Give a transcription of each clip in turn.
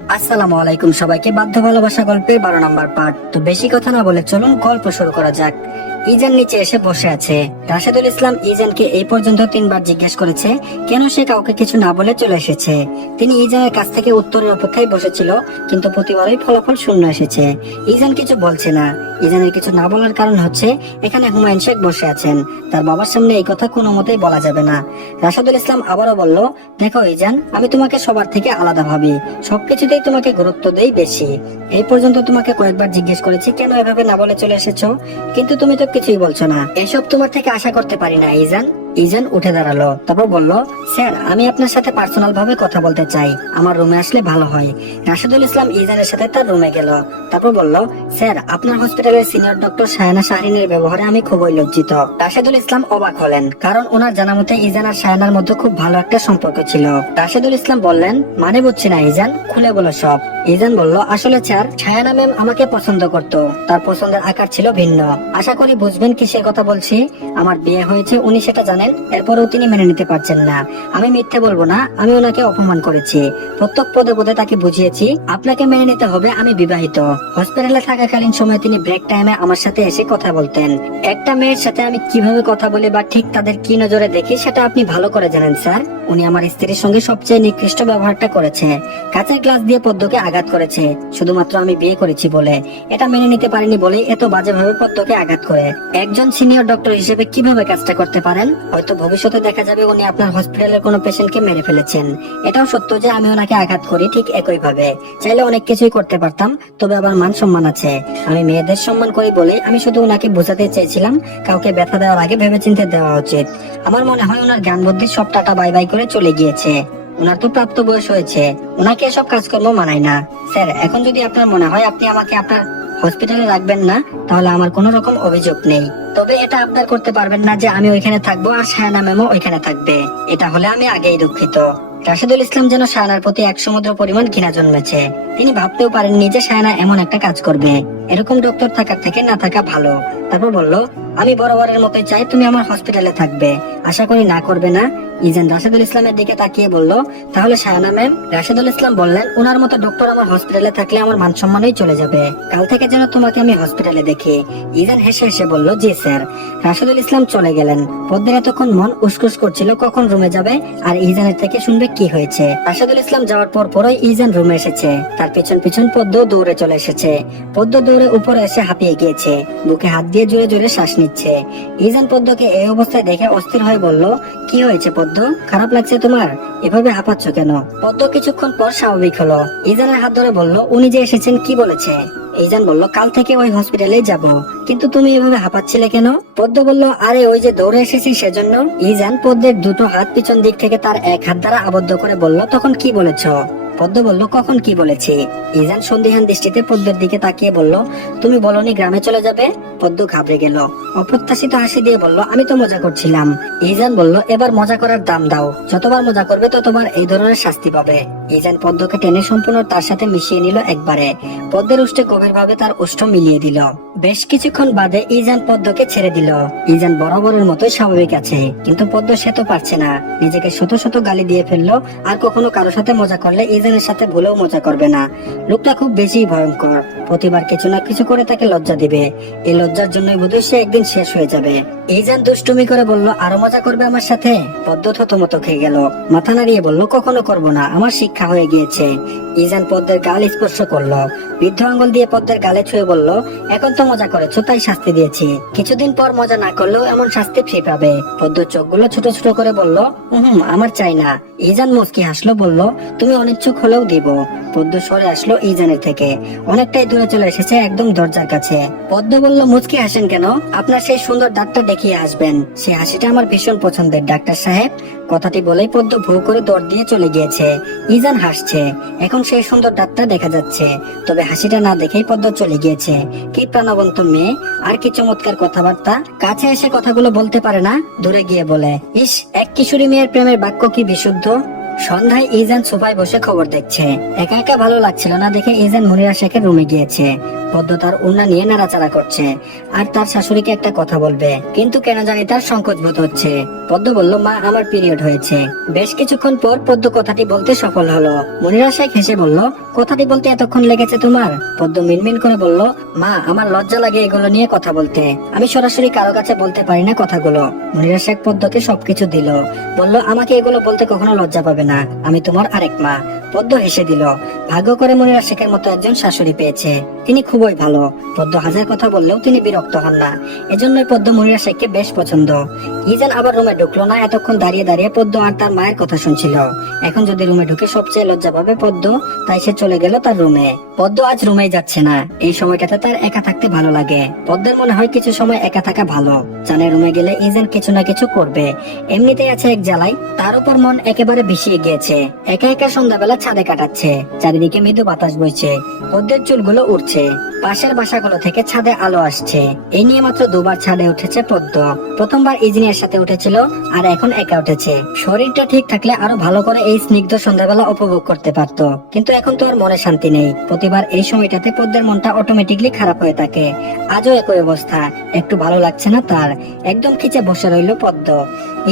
আসসালামু আলাইকুম সবাইকে। বাধ্য ভালোবাসা গল্পের 12 নম্বর পার্ট। তো বেশি কথা না বলে চলুন গল্প শুরু করা যাক। ইজান নিচে এসে বসে আছে। রাশেদুল ইসলাম ইজানকে এই পর্যন্ত 3বার জিজ্ঞেস করেছে কেন সে কাউকে কিছু না বলে চলে এসেছে। তিনি ইজানের কাছ থেকে উত্তরের অপেক্ষায় বসেছিল, কিন্তু প্রতিবারই ফলাফল শূন্য এসেছে। ইজান কিছু বলছে না। ইজানের কিছু না বলার কারণ হচ্ছে এখানে হুমায়ুন শেখ বসে আছেন। তার বাবার সামনে এই কথা কোনো মতেই বলা যাবে না। রাশেদুল ইসলাম আবারও বলল, দেখো ইজান, আমি তোমাকে সবার থেকে আলাদা ভাবি, সবকিছুতেই তোমাকে গুরুত্ব দেই বেশি। এই পর্যন্ত তোমাকে কয়েকবার জিজ্ঞেস করেছি কেন এভাবে না বলে চলে এসেছো, কিন্তু তুমি তো কিছুই বলছো না। এসব তোমার থেকে আশা করতে পারি না ইজান। ইজান উঠে দাঁড়ালো, তারপর বলল, স্যার আমি আপনার সাথে পার্সোনাল ভাবে কথা বলতে চাই, আমার রুমে আসলে ভালো হয়। রাশেদুল ইসলাম ইজানের সাথে তার রুমে গেল। তারপর বলল, স্যার আপনার হসপিটালের সিনিয়র ডক্টর শায়না শাহরিনের ব্যবহারে আমি খুবই লজ্জিত। রাশেদুল ইসলাম অবাক হলেন, কারণ ওনার জানা মতে ইজান আর শায়নার মধ্যে খুব ভালো একটা সম্পর্ক ছিল। রাশেদুল ইসলাম বললেন, মানে বুঝছি না ইজান, খুলে বলো সব। ইজান বলল, আসলে স্যার শায়না ম্যাম আমাকে পছন্দ করত, তার পছন্দের আকার ছিল ভিন্ন। আশা করি বুঝবেন কিসের কথা বলছি। আমার বিয়ে হয়েছে উনি সেটা জানেন, এরপরেও তিনি মেনে নিতে পারছেন না। আমি মিথ্যে বলবো না, আমি ওনাকে অপমান করেছি। প্রত্যেক পদে পদে তাকে বুঝিয়েছি আপনাকে মেনে নিতে হবে, আমি বিবাহিত। হসপিটালে থাকাকালীন সময় তিনি ব্রেক টাইমে আমার সাথে এসে কথা বলতেন। একটা মেয়ের সাথে আমি কিভাবে কথা বলি বা ঠিক তাদের কি নজরে দেখি সেটা আপনি ভালো করে জানেন স্যার। উনি আমার স্ত্রীর সঙ্গে সবচেয়ে নিকৃষ্ট ব্যবহারটা করেছে। কাঁচের গ্লাস দিয়ে পদ্মকে আঘাত করেছে শুধুমাত্র আমি বিয়ে করেছি বলে। এটা মেনে নিতে পারিনি বলে এত বাজেভাবে পদ্মকে আঘাত করে। একজন সিনিয়র ডক্টর হিসেবে কিভাবে কাজটা করতে পারেন? হয়তো ভবিষ্যতে দেখা যাবে উনি আপনার হসপিটালের কোনো পেশেন্টকে মেরে ফেলেছেন। এটাও সত্য যে আমি ওনাকে আঘাত করি ঠিক একই ভাবে। চাইলে অনেক কিছুই করতে পারতাম, তবে আবার মান সম্মান আছে। আমি মেয়েদের সম্মান করি বলে আমি শুধু ওনাকে বোঝাতে চেয়েছিলাম কাউকে ব্যথা দেওয়ার আগে ভেবেচিন্তে দেওয়া উচিত। আমার মনে হয় ওনার জ্ঞান বুদ্ধি সব টাটা বাই বাই করে চলে গিয়েছে। ওনার তো প্রাপ্ত বয়স হয়েছে, ওনাকে এসব কাজকর্ম মানায় না। স্যার এখন যদি আপনার মনে হয় আপনি আমাকে আপনার হসপিটালে রাখবেন না, তাহলে আমার কোনো রকম অভিযোগ নেই। তবে এটা আপনার করতে পারবেন না যে আমি ওইখানে থাকবো আর শায়না ম্যামও ওইখানে থাকবে। এটা হলে আমি আগেই দুঃখিত। রাশেদুল ইসলাম যেন শায়নার প্রতি এক সমুদ্র পরিমাণ ঘৃণা জন্মেছে। তিনি ভাবতেও পারেননি যে শায়না এমন একটা কাজ করবে। এরকম ডক্টর থাকার থেকে না থাকা ভালো। তারপর বলল, আমি বরাবরের মতোই চাই তুমি আমার হসপিটালে থাকবে। আশা করি না করবে না। ইজান রাশেদুল ইসলামের দিকে তাকিয়ে বলল, তাহলে শায়না ম্যাম? রাশেদুল ইসলাম বললেন, ওনার মতো ডক্টর আমার হসপিটালে থাকলে আমার মান সম্মানই চলে যাবে। কাল থেকে যেন তোমাকে আমি হসপিটালে দেখি। ইজান হেসে হেসে বলল, জি স্যার। রাশেদুল ইসলাম চলে গেলেন। পদ্মের এতক্ষণ মন উসকুস করছিল কখন রুমে যাবে আর ইজানের থেকে শুনবে কি হয়েছে। রাশেদুল ইসলাম যাওয়ার পর পরই ইজান রুমে এসেছে। তার পিছন পিছন পদ্ম দৌড়ে চলে এসেছে। পদ্ম দৌড়ে উপরে এসে হাঁপিয়ে গিয়েছে, বুকে হাত দিয়ে জোরে জোরে শ্বাস নিচ্ছে। ইজান পদ্মকে এই অবস্থায় দেখে অস্থির হয়ে বলল, কি হয়েছে পদ্ম, খারাপ লাগছে তোমার? এভাবে হাঁপাচ্ছ কেন? পদ্ম কিছুক্ষণ পর স্বাভাবিক হলো। ইজানের হাত ধরে বলল, উনি যে এসেছেন কি বলেছে? ইজান বলল, কাল থেকে ওই হসপিটালেই যাব। কিন্তু তুমি এভাবে হাঁপাচ্ছিলে কেন? পদ্ম বলল, আরে ওই যে দৌড়ে এসেছি সেজন্য। ইজান পদ্মের দুটো হাত পিছন দিক থেকে তার এক হাত দ্বারা আবদ্ধ করে বলল, তখন কি বলেছ? পদ্ম বলল, কখন কি বলেছি? ইজান সন্দিহান দৃষ্টিতে পদ্মের দিকে তাকিয়ে বলল, তুমি বলনি গ্রামে চলে যাবে? পদ্ম ঘাবড়ে গেল। অপ্রত্যাশিত হাসি দিয়ে বলল, আমি তো মজা করছিলাম। ইজান বলল, এবার মজা করার দাম দাও, যতবার মজা করবে ততবার এই ধরনের শাস্তি পাবে। ইজান পদ্মকে টেনে সম্পূর্ণ তার সাথে মিশিয়ে নিল একবারে। পদ্মের উষ্ঠে গভীরভাবে তার উষ্ঠ মিলিয়ে দিল। বেশ কিছুক্ষণ বাদে ইজান পদ্মকে ছেড়ে দিল। ইজান বরাবরের মতোই স্বাভাবিক আছে, কিন্তু পদ্ম সে তো পারছে না। নিজেকে শত শত গালি দিয়ে ফেললো। আর কখনো কারোর সাথে মজা করলে ইজানের সাথে ভুলেও মজা করবে না। লোকটা খুব বেশি ভয়ঙ্কর, প্রতিবার কিছু না কিছু করে তাকে লজ্জা দিবে। এই লজ্জার জন্যই বোধহয় সে একদিন শেষ হয়ে যাবে। ইজান দুষ্টুমি করে বলল, আরো মজা করবে আমার সাথে? পদ্ম থতমত খেয়ে গেল, মাথা নাড়িয়ে বলল, কখনো করবো না, আমার শিক্ষা হয়ে গিয়েছে। ইজান পদ্মের গাল স্পর্শ করলো, বৃদ্ধ আঙ্গুল দিয়ে পদ্মের গালে ছুঁয়ে বলল, এখন তো মজা করেছো তাই শাস্তি দিয়েছি, কিছুদিন পর মজা না করলেও এমন শাস্তি ফ্রি পাবে। পদ্ম চোখগুলো ছোট ছোট করে বলল, আমার চাই না। ইজান মুচকি হাসলো, বলল, তুমি অনিচ্ছুক হলেও দিব। পদ্ম সরে আসলো ইজানের থেকে, অনেকটাই দূরে চলে এসেছে, একদম দরজার কাছে। পদ্ম বলল, মুচকি হাসেন কেন? আপনার সেই সুন্দর দাঁতটা দেখিয়ে হাসবেন, সেই হাসিটা আমার ভীষণ পছন্দের ডাক্তার সাহেব। কথাটি বলেই পদ্ম ভু করে দৌড় দিয়ে চলে গিয়েছে। ইজান হাসছে, এখন সেই সুন্দর দাঁতটা দেখা যাচ্ছে, তবে হাসিটা না দেখেই পদ্ম চলে গিয়েছে। কি প্রাণবন্ত মেয়ে, আর কি চমৎকার কথাবার্তা। কাছে এসে কথাগুলো বলতে পারে না, দূরে গিয়ে বলে। ইস, এক কিশোরী মেয়ের প্রেমের বাক্য কি বিশুদ্ধ। সন্ধ্যায় ইজান সোফায় বসে খবর দেখছে। একা একা ভালো লাগছিল না দেখে ইজান মনিরা শেখের রুমে গিয়েছে। পদ্ম তার ওড়না নিয়ে নাড়াচাড়া করছে আর তার শাশুড়িকে একটা কথা বলবে, কিন্তু কেন জানি তার সংকোচ বোধ হচ্ছে। পদ্ম বলল, মা আমার পিরিয়ড হয়েছে। বেশ কিছুক্ষণ পর পদ্ম কথাটি বলতে সফল হলো। মনিরা শেখ হেসে বলল, কথাটি বলতে এতক্ষণ লেগেছে তোমার? পদ্ম মিনমিন করে বলল, মা আমার লজ্জা লাগে এগুলো নিয়ে কথা বলতে, আমি সরাসরি কারো কাছে বলতে পারি না কথাগুলো। মনিরা শেখ পদ্মকে সবকিছু দিল, বলল, আমাকে এগুলো বলতে কখনো লজ্জা পাবে না, আমি তোমার আরেক মা। পদ্ম হেসে দিল। ভাগ্য করে মনিরা শেখের মতো একজন শাশুড়ি পেয়েছে, তিনি খুবই ভালো। পদ্ম হাজার কথা বললেও তিনি বিরক্ত হন না, এজন্যই পদ্ম মনিরা শেখকে বেশ পছন্দ। ইজান আবার রুমে ঢুকলো না, এতক্ষণ দাঁড়িয়ে দাঁড়িয়ে পদ্ম আর তার মায়ের কথা শুনছিল। এখন যদি রুমে ঢুকে সবচেয়ে লজ্জা পাবে পদ্ম, তাই সে চলে গেল তার রুমে। পদ্ম আজ রুমে যাচ্ছে না, এই সময়টাতে তার একা থাকতে ভালো লাগে। পদ্মের মনে হয় কিছু সময় একা থাকা ভালো, জানে রুমে গেলে ইজান কিছু না কিছু করবে। এমনিতেই আছে এক জ্বালাই, তার উপর মন একেবারে বিষিয়ে গিয়েছে। একা একা সন্ধ্যাবেলা ছাদে কাটাচ্ছে, চারিদিকে মৃদু বাতাস বইছে, পদ্মের চুলগুলো উঠছে, পাশের বাসাগুলো থেকে ছাদে আলো আসছে। এই নিয়ে মাত্র দুবার ছাদে উঠেছে পদ্ম। প্রথমবার ইজিনের সাথে উঠেছিল, আর এখন একা উঠেছে। শরীরটা ঠিক থাকলে আরো ভালো করে এই স্নিগ্ধ সন্ধ্যাবেলা উপভোগ করতে পারতো, কিন্তু এখন তো আর মনে শান্তি নেই। প্রতিবার এই সময়টাতে পদ্মের মনটা অটোমেটিকলি খারাপ হয়ে থাকে। আজও একই অবস্থা, একটু ভালো লাগছে না তার। একদম খিচে বসে রইল পদ্ম।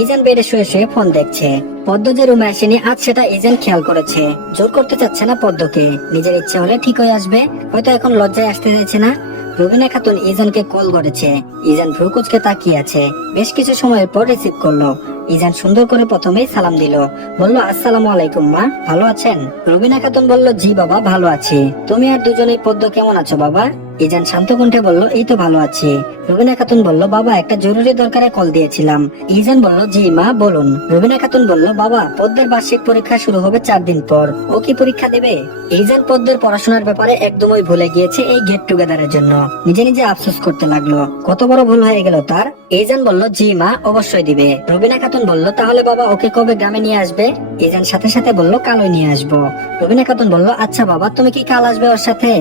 ইজান বেডে শুয়ে শুয়ে ফোন দেখছে। পদ্ম যে রুমে আসেনি আজ, সেটা ইজান খেয়াল করেছে। জোর করতে চাচ্ছে না পদ্মকে, নিজের ইচ্ছে হলে ঠিক হয়ে আসবে। হয়তো এখন লজ্জায় আসতে চাইছে না। রুবিনা খাতুন ইজানকে কল করেছে। ইজান ভ্রুকুচকে তাকিয়ে আছে। বেশ কিছু সময়ের পর রিসিভ করলো। ইজান সুন্দর করে প্রথমেই সালাম দিল, বলল, আসসালামু আলাইকুম মা, ভালো আছেন? রুবিনা খাতুন বলল, জি বাবা ভালো আছি। তুমি আর দুজনেই পদ্ম কেমন আছো বাবা? ইজান শান্ত কণ্ঠে বলল, এই তো ভালো আছি। রুবিনা খাতুন বলল, বাবা একটা জরুরি দরকারে কল দিয়েছিলাম। ইজান বলল, জি মা বলুন। রুবিনা খাতুন বলল, বাবা পদ্মের বার্ষিক পরীক্ষা শুরু হবে 4 দিন পর, ও কি পরীক্ষা দেবে? ইজান পদ্মের পড়াশোনার ব্যাপারে একদমই ভুলে গিয়েছে এই গেট টুগেদারের জন্য। নিজে নিজে আফসোস করতে লাগলো, কত বড় ভুল হয়ে গেল তার। ইজান বলল, জি মা অবশ্যই দিবে। রুবিনা খাতুন বলল, তাহলে বাবা ওকে কবে গ্রামে নিয়ে আসবে? ইজান সাথে সাথে বলল, কালই নিয়ে আসবো। রুবিনা খাতুন বলল, আচ্ছা বাবা তুমি কি কাল আসবে ওর সাথে?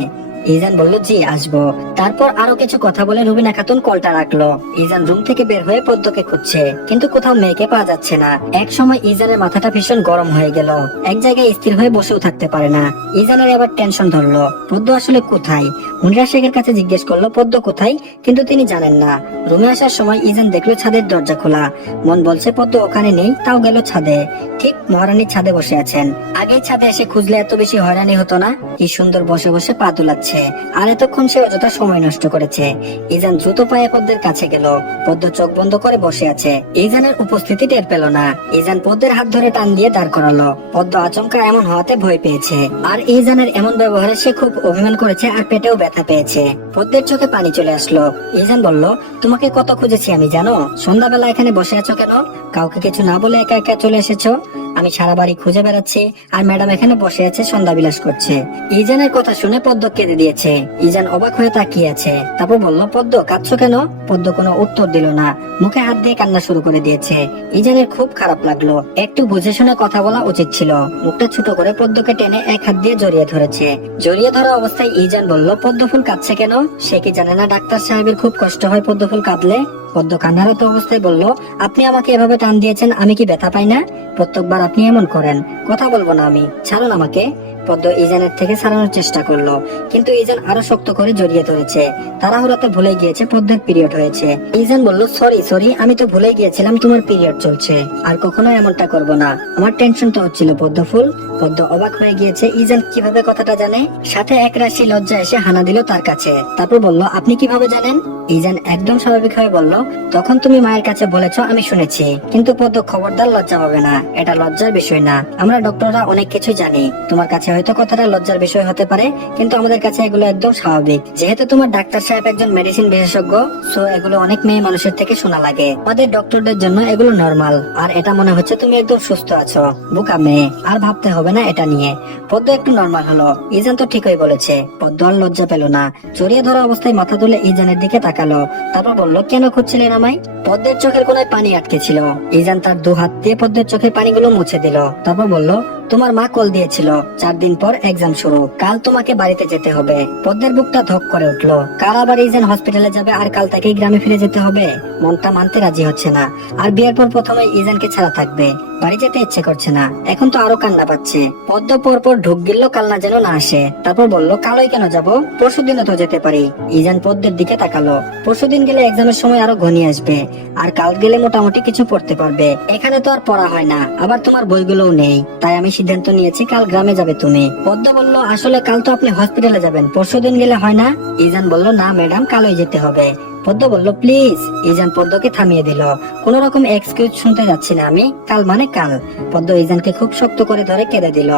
ইজান বলল, জি আসবো। তারপর আরো কিছু কথা বলে রুবিনা খাতুন কলটা রাখলো। ইজান রুম থেকে বের হয়ে পদ্মকে খুঁজছে, কিন্তু কোথাও মেয়েকে পাওয়া যাচ্ছে না। এক সময় ইজানের মাথাটা ভীষণ গরম হয়ে গেল, এক জায়গায় স্থির হয়ে বসেও থাকতে পারে না। ইজানের আবার টেনশন ধরলো, পদ্ম আসলে কোথায়। মুনিরা শেখের কাছে জিজ্ঞেস করলো পদ্ম কোথায়, কিন্তু তিনি জানেন না। রুমে আসার সময় ইজান দেখলো ছাদের দরজা খোলা। মন বলছে পদ্ম ওখানে নেই, তাও গেল ছাদে। ঠিক মহারানী ছাদে বসে আছেন। আগে ছাদে এসে খুঁজলে এত বেশি হয়রানি হতো না। কি সুন্দর বসে বসে পা তুলাচ্ছে, আর এতক্ষণ সে অযথা সময় নষ্ট করেছে। ইজান দ্রুত পায়ে পদ্মের কাছে গেল। পদ্ম চোখ বন্ধ করে বসে আছে। ইজানের উপস্থিতি টের পেল না। ইজান পদ্মের হাত ধরে টান দিয়ে দাঁড় করালো। পদ্ম আচমকা এমন হওয়াতে ভয় পেয়েছে, আর ইজানের এমন ব্যবহারে সে খুব অভিমান করেছে, আর পেটেও ব্যথা পেয়েছে। পদ্মের চোখে পানি চলে আসলো। ইজান বলল, তোমাকে কত খুঁজেছি আমি জানো? সন্ধ্যাবেলা এখানে বসে আছো কেন? কাউকে কিছু না বলে একা একা চলে এসেছো? আমি সারা বাড়ি খুঁজে বেড়াচ্ছি, আর ম্যাডাম এখানে বসে আছে সন্ধ্যা বিলাস করছে। ইজানের কথা শুনে পদ্ম কেঁদে দিয়েছে। ইজান অবাক হয়ে তাকিয়ে আছে। তারপর বলল, পদ্ম কাঁদছো কেন? পদ্ম কোনো উত্তর দিল না, মুখে হাত দিয়ে কান্না শুরু করে দিয়েছে। ইজানের খুব খারাপ লাগলো। একটু বুঝে শুনে কথা বলা উচিত ছিল। মুখটা ছোট করে পদ্মকে টেনে এক হাত দিয়ে জড়িয়ে ধরেছে। জড়িয়ে ধরা অবস্থায় ইজান বলল, পদ্ম ফুল কাঁদছে কেন? সে কি জানে না ডাক্তার সাহেবের খুব কষ্ট হয় পদ্ম ফুল কাঁদলে? পদ্ম কান্নারত অবস্থায় বলল, আপনি আমাকে এভাবে টান দিয়েছেন, আমি কি ব্যথা পাই না? প্রত্যেকবার আপনি এমন করেন। কথা বলবো না আমি, ছাড়ুন আমাকে। পদ্ম ইজানের থেকে ছাড়ানোর চেষ্টা করলো, কিন্তু ইজান আরো শক্ত করে জড়িয়ে ধরেছে। তাড়াহুড়োতে ভুলে গিয়েছে পদ্মের পিরিয়ড হয়েছে। ইজান বলল, সরি সরি, আমি তো ভুলে গিয়েছিলাম তোমার পিরিয়ড চলছে, আর কখনো এমনটা করব না। আমার টেনশন তো হচ্ছিল পদ্ম ফুল। পদ্ম অবাক হয়ে গিয়েছে, ইজান কিভাবে কথাটা জানে। সাথে এক রাশি লজ্জা এসে হানা দিল তার কাছে। তারপর বলল, আপনি কিভাবে জানেন? ইজান একদম স্বাভাবিক হয়ে বলল, তখন তুমি মায়ের কাছে বলেছ আমি শুনেছি। কিন্তু পদ্ম খবরদার লজ্জা হবে না, এটা লজ্জার বিষয় না। আমরা ডক্টররা অনেক কিছু জানি। তোমার কাছে হয়তো কথাটা লজ্জার বিষয় হতে পারে, কিন্তু আমাদের কাছে এগুলো একদম স্বাভাবিক। যেহেতু তোমার ডাক্তার সাহেব একজন মেডিসিন বিশেষজ্ঞ, সো এগুলো অনেক মেয়ে মানুষের থেকে শোনা লাগে। আমাদের ডক্টরদের জন্য এগুলো নরমাল। আর এটা মনে হচ্ছে তুমি একদম সুস্থ আছো, বোকা মেয়ে, আর ভাবতে হবে না এটা নিয়ে। পদ্ম একটু নরমাল হলো। ইজান তো ঠিকই বলেছে। পদ্ম আর লজ্জা পেল না, জড়িয়ে ধরা অবস্থায় মাথা তুলে ইজানের দিকে তাকালো। তারপর বলল, কেন খুঁজছিলেন আমায়? পদ্মের চোখের কোনায় পানি আটকে ছিল। ইজান তার 2 হাত দিয়ে পদ্মের চোখের পানিগুলো মুছে দিল। তারপর বলল, তোমার মা কল দিয়েছিল 4 দিন পর এক্সাম শুরু, কাল তোমাকে বাড়িতে যেতে হবে। পদ্মের বুকটা ধক করে উঠলো, কাল আবার ইজান হসপিটালে যাবে আর কাল তাকেই গ্রামে ফিরে যেতে হবে। মনটা মানতে রাজি হচ্ছে না। আর বিয়ের পর প্রথমে ইজানকে ছাড়া থাকবে, বাড়ি যেতে ইচ্ছে করছে না। এখন তো আরো কান্না পাচ্ছে। পদ্ম পর ঢুক গিললো কাল না যেন না আসে। তারপর বলল, কালই কেন যাব, পরশুদিনও তো যেতে পারি। ইজান পদ্মের দিকে তাকালো। পরশুদিন গেলে এক্সামের সময় আরো ঘনিয়ে আসবে, আর কাল গেলে মোটামুটি কিছু পড়তে পারবে। এখানে তো আর পড়া হয় না, আবার তোমার বইগুলোও নেই। তাই আমি সিদ্ধান্ত নিয়েছি কাল গ্রামে যাবে তুমি। পদ্ম বলল, আসলে কাল তো আপনি হসপিটালে যাবেন, পরশুদিন গেলে হয় না? ইজান বলল, না ম্যাডাম, কালই যেতে হবে। পদ্ম বলল, প্লিজ। ইজান পদ্মকে থামিয়ে দিল। কোন রকম এক্সকিউজ শুনতে যাচ্ছি না আমি, কাল মানে কাল। পদ্ম ইজানকে খুব শক্ত করে ধরে কেঁদে দিল।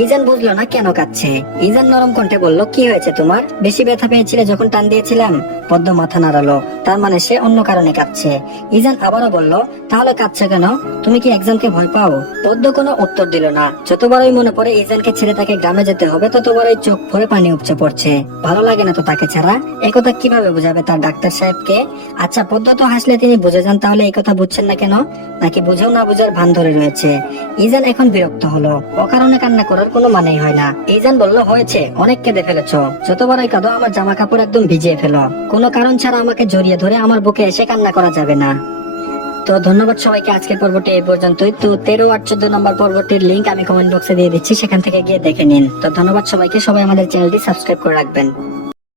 ইজান বুঝলো না কেন কাঁদছে। ইজান নরম কণ্ঠে বলল, কি হয়েছে তোমার, বেশি ব্যথা পেয়েছিলে যখন টান দিয়েছিলাম? পদ্ম মাথা নাড়ালো, তার মানে সে অন্য কারণে কাঁদছে। ইজান আবারও বলল, তাহলে কাঁদছে কেন, তুমি কি এক্সামকে ভয় পাও? পদ্ম কোনো উত্তর দিল না। যতবারই মনে পড়ে ইজানকে ছেড়ে তাকে গ্রামে যেতে হবে, ততবারই চোখ ভরে পানি উপচে পড়ছে। ভালো লাগে না তো তাকে ছাড়া। একথা কিভাবে বোঝাবে তার ডাক্তার সাহেবকে? আচ্ছা, পদ্ম তো হাসলে তিনি বুঝে যান, তাহলে এই কথা বুঝছেন না কেন? নাকি বুঝেও না বুঝার ভান ধরে রয়েছে? ইজান এখন বিরক্ত হলো। অকারণে কান্না করার কোনো মানেই হয় না। ইজান বলল, হয়েছে, অনেক কেঁদে ফেলেছো, যতবারই কাঁদো আমার জামা কাপড় একদম ভিজিয়ে ফেলো। কোনো কারণ ছাড়া আমাকে জড়িয়ে ধরে আমার বুকে এসে কান্না করা যাবে না। তো ধন্যবাদ সবাইকে, আজকের পর্বটি এই পর্যন্তই। তো 13 আর 14 নম্বর পর্বটির লিংক আমি কমেন্ট বক্সে দিয়ে দিচ্ছি, সেখান থেকে গিয়ে দেখে নিন। তো ধন্যবাদ সবাইকে, সবাই আমাদের চ্যানেলটি সাবস্ক্রাইব করে রাখবেন।